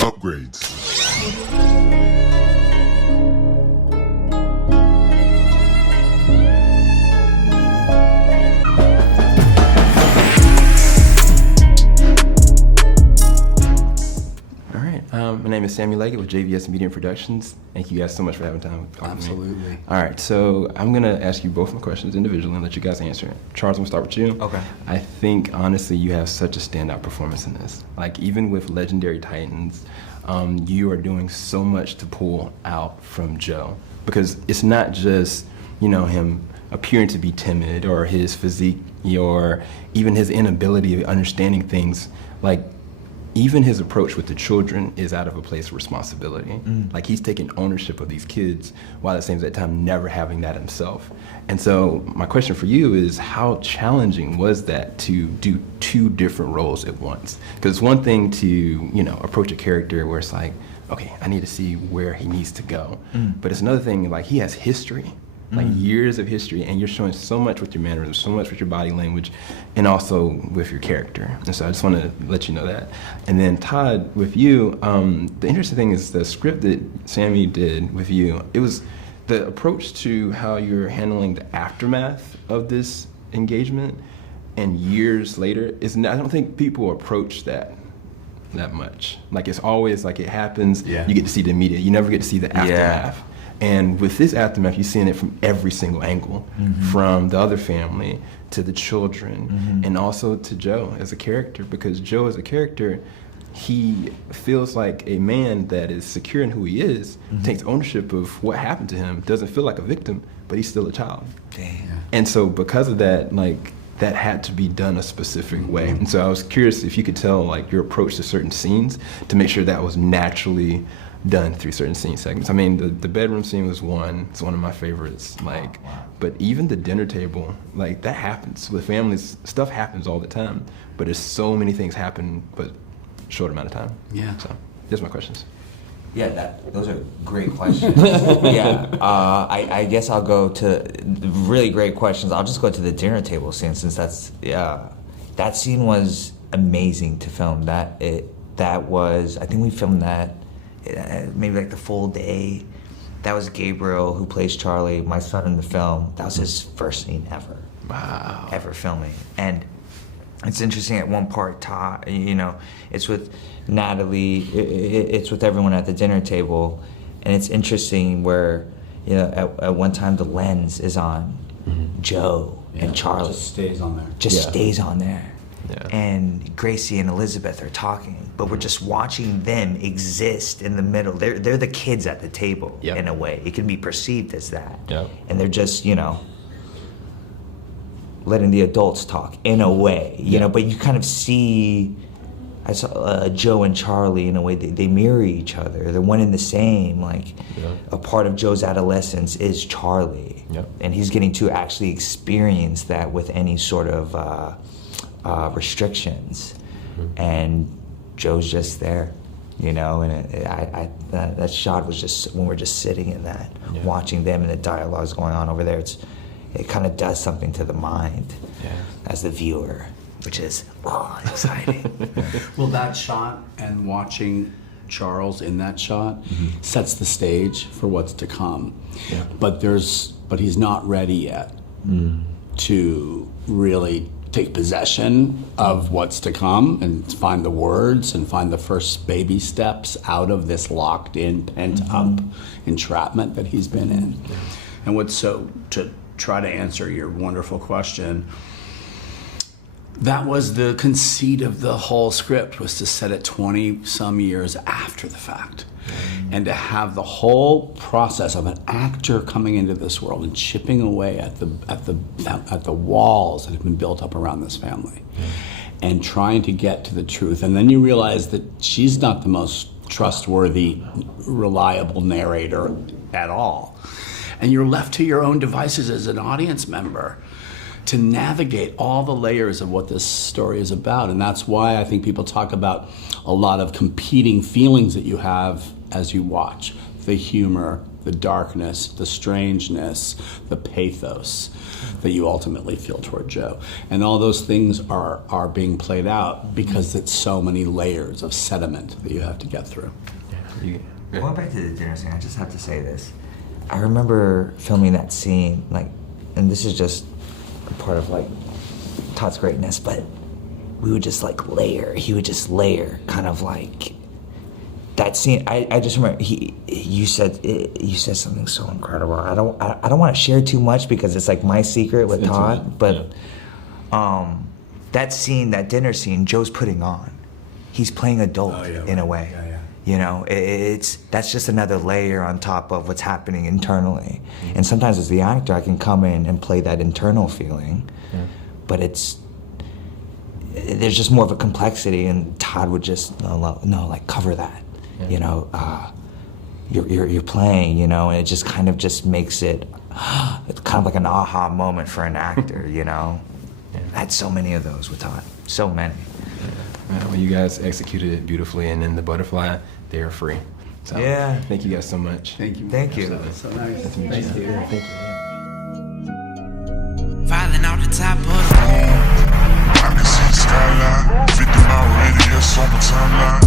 Upgrades. My name is Samy with JVS Media and Productions. Thank you guys so much for having time. Absolutely. All right, so I'm going to ask you both my questions individually and let you guys answer it. Charles, I'm going to start with you. Okay. I think, honestly, you have such a standout performance in this. Like, even with Legendary Titans, you are doing so much to pull out from Joe. Because it's not just, him appearing to be timid or his physique or even his inability of understanding things. Like, even his approach with the children is out of a place of responsibility. Like, he's taking ownership of these kids while at the same time never having that himself. And so my question for you is, how challenging was that to do two different roles at once? Because it's one thing to, approach a character where it's like, okay, I need to see where he needs to go. But it's another thing, like, he has history. Like years of history, and you're showing so much with your mannerisms, so much with your body language, and also with your character. And so I just want to let you know that. And then Todd, with you, the interesting thing is the script that Samy did with you, it was the approach to how you're handling the aftermath of this engagement and years later is not, I don't think people approach that much. Like, it's always like it happens, you get to see the immediate, you never get to see the aftermath. And with this aftermath, you're seeing it from every single angle, from the other family to the children, and also to Joe as a character, because Joe as a character, he feels like a man that is secure in who he is, takes ownership of what happened to him, doesn't feel like a victim, but he's still a child. Damn. And so because of that, like, that had to be done a specific way. And so I was curious if you could tell, like, your approach to certain scenes to make sure that was naturally done through certain scene segments. I mean, the bedroom scene was one. It's one of my favorites. Like, but even the dinner table, like, that happens with families. Stuff happens all the time, but there's so many things happen, but short amount of time. Yeah. So, there's my questions. Yeah, those are great questions. I guess I'll go to really great questions. I'll just go to the dinner table scene, since that scene was amazing to film. That was, I think we filmed that maybe like the full day. That was Gabriel, who plays Charlie, my son in the film. That was his first scene ever. Wow. Ever filming. And it's interesting, at one part, Todd, it's with Natalie, it's with everyone at the dinner table, and it's interesting where, at one time the lens is on Joe and Charlie. Just stays on there. Stays on there. Yeah. And Gracie and Elizabeth are talking, but we're just watching them exist in the middle. They're the kids at the table, in a way. It can be perceived as that. Yep. And they're just, letting the adults talk in a way, but you kind of see, I saw Joe and Charlie, in a way, they mirror each other. They're one and the same. Like, a part of Joe's adolescence is Charlie. Yep. And he's getting to actually experience that with any sort of restrictions. And Joe's just there, and that shot was just, when we're just sitting in that, watching them and the dialogues going on over there, it kind of does something to the mind as the viewer, which is exciting. Well, that shot and watching Charles in that shot sets the stage for what's to come. Yeah. But he's not ready yet to really take possession of what's to come and find the words and find the first baby steps out of this locked in, pent up entrapment that he's been in. And to try to answer your wonderful question, that was the conceit of the whole script, was to set it 20 some years after the fact. And to have the whole process of an actor coming into this world and chipping away at the walls that have been built up around this family, and trying to get to the truth. And then you realize that she's not the most trustworthy, reliable narrator at all. And you're left to your own devices as an audience member to navigate all the layers of what this story is about. And that's why I think people talk about a lot of competing feelings that you have as you watch. The humor, the darkness, the strangeness, the pathos that you ultimately feel toward Joe. And all those things are being played out because it's so many layers of sediment that you have to get through. Going back to the dinner scene, I just have to say this. I remember filming that scene, like, and this is just a part of like Todd's greatness, but we would just like layer. He would just layer, kind of like that scene. I just remember you said something so incredible. I don't want to share too much because it's like my secret with Todd, but that scene, that dinner scene, Joe's putting on. He's playing adult in a way. You know, that's just another layer on top of what's happening internally. And sometimes as the actor, I can come in and play that internal feeling, but there's just more of a complexity, and Todd would just like cover that. You know, you're playing, you know, and it just kind of just makes it, it's kind of like an aha moment for an actor, you know. I had so many of those with Todd, so many. Well, you guys executed it beautifully, and then the butterfly, they are free. So, yeah. Thank you guys so much. Thank you. Thank you. So nice. Thank you. Thank you. Falling off the top of the I can see the skyline, 50 mile radius on my timeline.